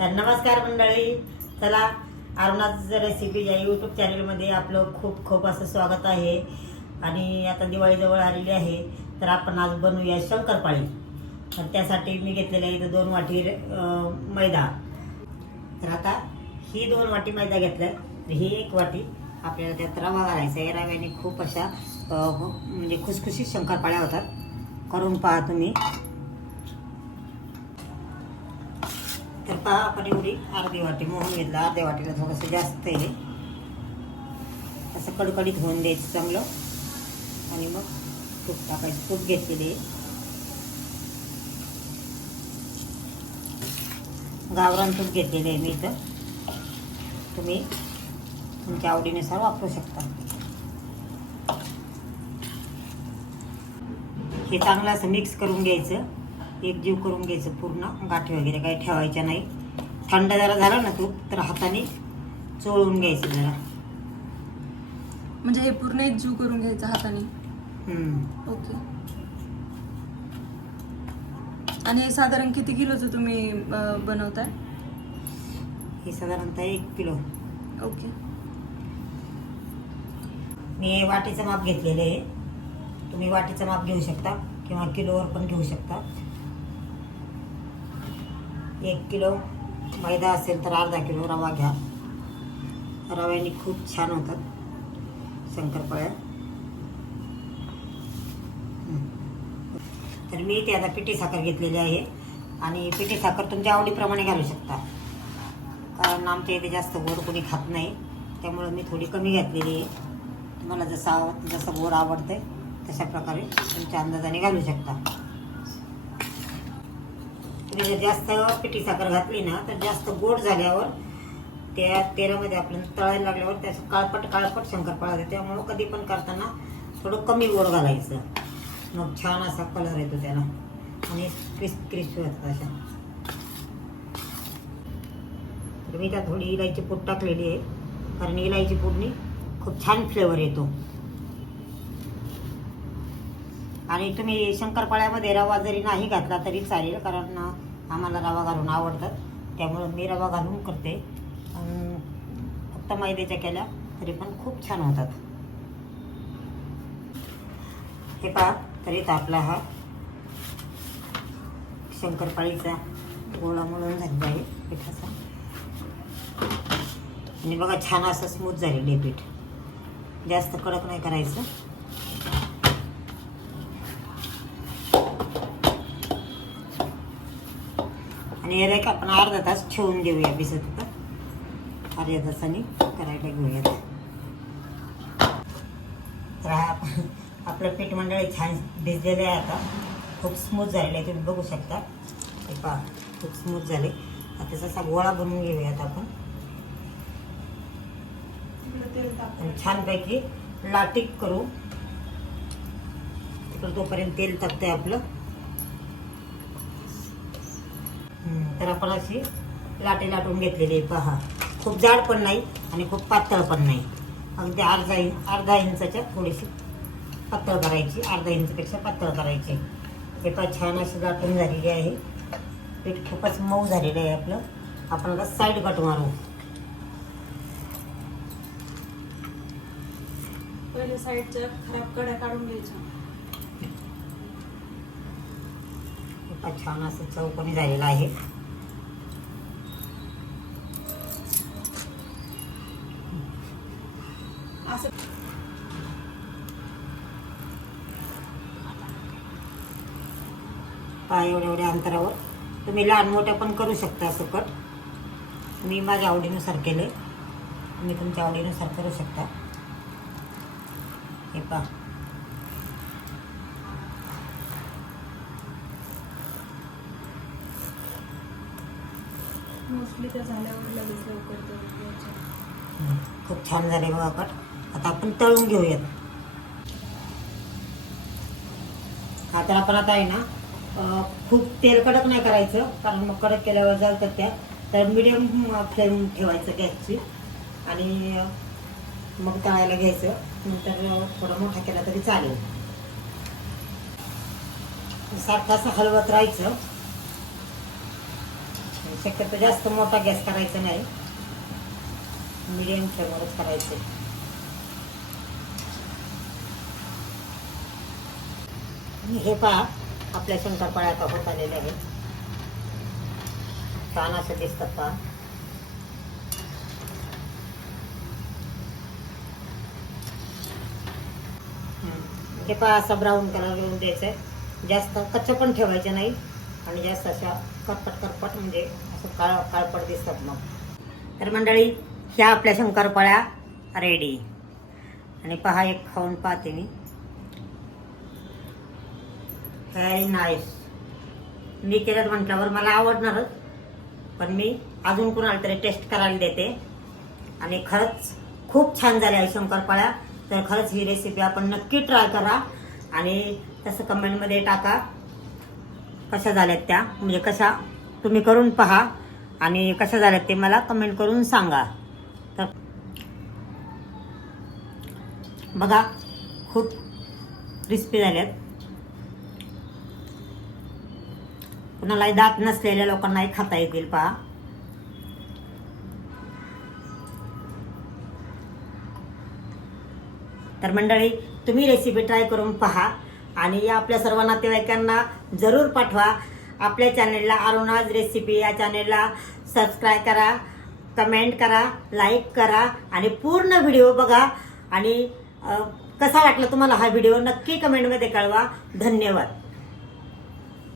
तर नमस्कार मंडळी. चला अरुणाच रेसिपी या यूट्यूब चॅनलमध्ये आपलं खूप खूप असं स्वागत आहे. आणि आता दिवाळीजवळ आलेली आहे. तर आपण आज बनवूया शंकरपाळी. तर त्यासाठी मी घेतलेलं आहे इथं दोन वाटी मैदा. तर आता ही दोन वाटी मैदा घेतल्या तर ही एक वाटी आपल्याला त्यात रवा घालायचा आहे. रव्याने खूप अशा हो, म्हणजे खुसखुशीत शंकरपाळ्या होतात. करून पहा तुम्ही. तर पहा आपण एवढी अर्धी वाटी मोहन घेतला अर्ध्या वाटीला थोडंसं जास्त आहे. असं कडकडीत होऊन द्यायचं चांगलं. आणि मग तूप टाकायचं तूप घेतलेले गावरान तूप घेतलेले आहे मी इथं. तुम्ही तुमच्या आवडीनुसार वापरू शकता. हे चांगलं असं मिक्स करून घ्यायचं. एक जीव करून घ्यायचं पूर्ण गाठी वगैरे काही ठेवायच्या नाही. थंड जरा झाला ना तूप तर हाताने चोळून घ्यायचं जरा. म्हणजे हे पूर्ण एक जीव करून घ्यायचा हाताने? हम्म. ओके. आणि हे साधारण किती किलोचं तुम्ही अं, बनवताय? हे साधारणतः एक किलो. ओके. मी वाटीचं माप घेतलेलं आहे. तुम्ही वाटीचं माप घेऊ शकता किंवा किलोवर पण घेऊ शकता. एक किलो मैदा असेल तर अर्धा किलो रवा घ्या. रव्याने खूप छान होतात शंकरपाळ्या. तर मी इथे आता पिठी साखर घेतलेली आहे आणि पिठी साखर तुमच्या आवडीप्रमाणे घालू शकता. कारण आमच्या इथे जास्त गोड कोणी खात नाही त्यामुळं मी थोडी कमी घातलेली आहे. तुम्हाला जसं आव जसं गोड आवडतं तशा प्रकारे तुमच्या अंदाजाने घालू शकता. तुम्ही जर जास्त पिठी साखर घातली ना तर जास्त गोड झाल्यावर त्या तेलामध्ये आपण तळायला लागल्यावर त्याचं काळपट काळपट शंकरपाळा येते. त्यामुळं कधी पण करताना थोडं कमी गोड घालायचं. मग छान असा कलर येतो त्याला. आणि क्रिस्प क्रिस्पी होतात अशा. तर मी त्यात थोडी इलायची पूड टाकलेली आहे. कारण इलायची पूडनी खूप छान फ्लेवर येतो. आणि तुम्ही शंकरपाळ्यामध्ये रवा जरी नाही घातला तरी चालेल कारण आम्हाला रवा घालून आवडतात. त्यामुळं मी रवा घालून करते. फक्त मैद्याच्या केल्या तरी पण खूप छान होतात. हे पहा तरी आपला हा. शंकरपाळीचा गोळा मळून झालेला आहे पिठाचा. आणि बघा छान असं स्मूथ झालेलं आहे पीठ. जास्त कडक नाही करायचं. आणि एक आपण अर्धा तास ठेवून देऊया भिजत होता अर्ध्या तासाने करायला घेऊयात. तर हा आपलं पीठ मंडळी छान भिजलेलं आहे आता. खूप स्मूथ झालेलं आहे तुम्ही बघू शकता. हे पहा खूप स्मूथ झाले. आता त्याचा असा गोळा बनवून घेऊयात आपण. छानपैकी लाटीक करू. तिकडं तोपर्यंत तेल तापतंय आपलं हम्म, तर आपण अशी लाटे लाटून घेतलेली आहे पहा खूप जाड पण नाही आणि खूप पातळ पण नाही. अगदी अर्धा इंच अर्धा इंचाच्या थोडीशी पातळ करायची अर्धा इंचपेक्षा पातळ करायची. हे पहा छान अशी लाटून झालेली आहे. पीठ खूपच मऊ झालेलं आहे आपलं. आपण आता साईड कट मारू. पहिले साईडच्या खराब कड्या काढून घ्यायच्या. छान असं चौकोनी झालेलं आहे. पहा एवढ्या एवढ्या अंतरावर. तुम्ही लहान मोठ्या पण करू शकता असं कट. मी माझ्या आवडीनुसार केले तुम्ही तुमच्या आवडीनुसार करू शकता. हे पहा. मोस्टली त्या झाल्यावर लगेच लवकर तळून घ्यायच्या. खूप छान झाले बघा कट. आता आपण तळून घेऊयात. हा तर आपण आता आहे ना खूप तेल कडक नाही करायचं कारण मग कडक केल्यावर जातात त्या. तर मिडियम फ्लेम ठेवायचं गॅसची. आणि मग तळायला घ्यायचं. नंतर थोडं थोडा मोठा केला तरी चालेल. सारखं असं हलवत राहायचं. शक्यतो जास्त मोठा गॅस करायचा नाही. मिडियम फ्लेमवरच करायचं. हे पहा आपल्या शंकरपाळ्या आता होत आलेल्या आहेत छान असं दिसतात पहा हे पहा असा ब्राऊन कलर येऊन द्यायचा आहे जास्त कच्चं पण ठेवायचं नाही. आणि जास्त अशा करपट करपट म्हणजे असं काळ काळपट दिसतात मग. तर मंडळी ह्या आपल्या शंकरपाळ्या रेडी आणि पहा एक खाऊन पाहते मी. व्हेरी नाईस मी केलं म्हटल्यावर मला आवडणारच. पण मी अजून कुणाला तरी टेस्ट करायला देते. आणि खरंच खूप छान झाल्या आहे शंकरपाळ्या तर खरंच ही रेसिपी आपण नक्की ट्राय करा. आणि तसं कमेंटमध्ये टाका कशा झाल्यात त्या. म्हणजे कशा तुम्ही करून पहा. आणि कशा झाल्यात ते मला कमेंट करून सांगा. तर बघा खूप क्रिस्पी झाल्यात. कुणालाही दात नसलेल्या लोकांनाही खाता येतील पहा. तर मंडळी तुम्ही रेसिपी ट्राय करून पहा आणि या आपल्या सर्व नातेवाईकांना जरूर पाठवा. आपल्या चॅनेलला अरुणाज रेसिपी या चॅनेलला सबस्क्राईब करा कमेंट करा लाईक करा आणि पूर्ण व्हिडिओ बघा. आणि कसा वाटला तुम्हाला हा व्हिडिओ नक्की कमेंटमध्ये कळवा. धन्यवाद.